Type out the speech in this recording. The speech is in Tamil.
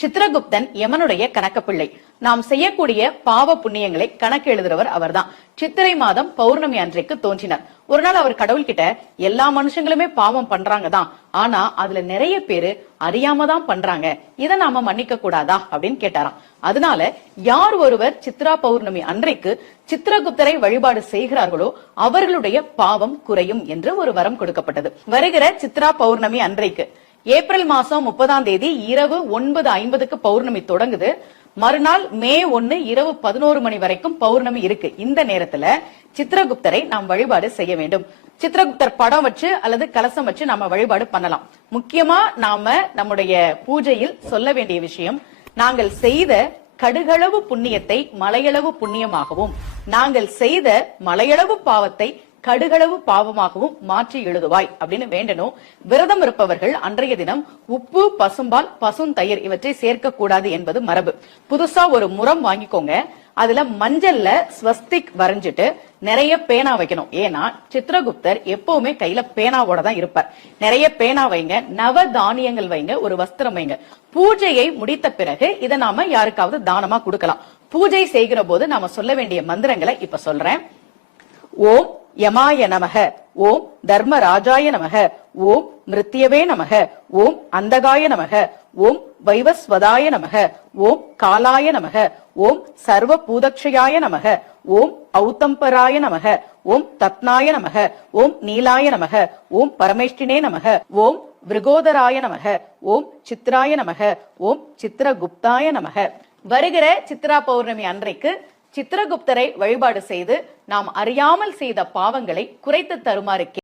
சித்திரகுப்தன் யமனுடைய கணக்கப்பிள்ளை. நாம் செய்யக்கூடிய பாவ புண்ணியங்களை கணக்கு எழுதுறவர் அவர்தான். சித்திரை மாதம் பௌர்ணமி அன்றைக்கு தோன்றினார். ஒரு நாள் அவர் கடவுள்கிட்ட எல்லா மனுஷங்களுமே பாவம் பண்றாங்க தான், ஆனா அதுல நிறைய பேரு அறியாம தான் பண்றாங்க, இதை நாம மன்னிக்க கூடாதா அப்படின்னு கேட்டாராம். அதனால யார் ஒருவர் சித்ரா பௌர்ணமி அன்றைக்கு சித்திரகுப்தரை வழிபாடு செய்கிறார்களோ அவர்களுடைய பாவம் குறையும் என்று ஒரு வரம் கொடுக்கப்பட்டது. வருகிற சித்ரா பௌர்ணமி அன்றைக்கு ஏப்ரல் மாசம் 30ஆம் தேதி இரவு 9:50க்கு பௌர்ணமி தொடங்குது. மறுநாள் மே 1 இரவு 11 மணி வரைக்கும் பௌர்ணமி இருக்கு. இந்த நேரத்துல சித்திரகுப்தரை நாம் வழிபாடு செய்ய வேண்டும். சித்திரகுப்தர் படம் வச்சு அல்லது கலசம் வச்சு நாம வழிபாடு பண்ணலாம். முக்கியமா நாம நம்முடைய பூஜையில் சொல்ல வேண்டிய விஷயம், நாங்கள் செய்த கடுகளவு புண்ணியத்தை மலையளவு புண்ணியமாகவும், நாங்கள் செய்த மலையளவு பாவத்தை கடுகளவு பாவமாகவும் மாற்றி எழுதுவாய் அப்படின்னு வேண்டணும். விரதம் இருப்பவர்கள் அன்றைய தினம் உப்பு, பசும்பால், பசுந்தயிர் இவற்றை சேர்க்க கூடாது என்பது மரபு. புதுசா ஒரு முறம் வாங்கிக்கோங்க. அதுல மஞ்சள்ல ஸ்வஸ்திக் வரைஞ்சிட்டு நிறைய பேனா வைக்கணும். ஏன்னா சித்திரகுப்தர் எப்பவுமே கையில பேனாவோட தான் இருப்பார். நிறைய பேனா வைங்க, நவ தானியங்கள் வைங்க, ஒரு வஸ்திரம் வைங்க. பூஜையை முடித்த பிறகு இதை நாம யாருக்காவது தானமா கொடுக்கலாம். பூஜை செய்கிற போது நாம சொல்ல வேண்டிய மந்திரங்களை இப்ப சொல்றேன். ஓம் யமாய நமக, ஓம் தர்மராஜாய நமக, ஓம் மிருத்யவே நமக, ஓம் அந்தகாய நமக, ஓம் வைவஸ்வதாய நமக, ஓம் காலாய நமக, ஓம் சர்வ பூதக்ஷயாய நமக, ஓம் ஔத்தம்பராய நமக, ஓம் தத்னாய நமக, ஓம் நீலாய நமக, ஓம் பரமேஷ்டினே நமக, ஓம் விருகோதராய நமக, ஓம் சித்ராய நமக, ஓம் சித்திரகுப்தாய நமக. வருகிற சித்ரா பௌர்ணமி அன்றைக்கு சித்திரகுப்தரை வழிபாடு செய்து நாம் அறியாமல் செய்த பாவங்களை குறைத்து தருமாறு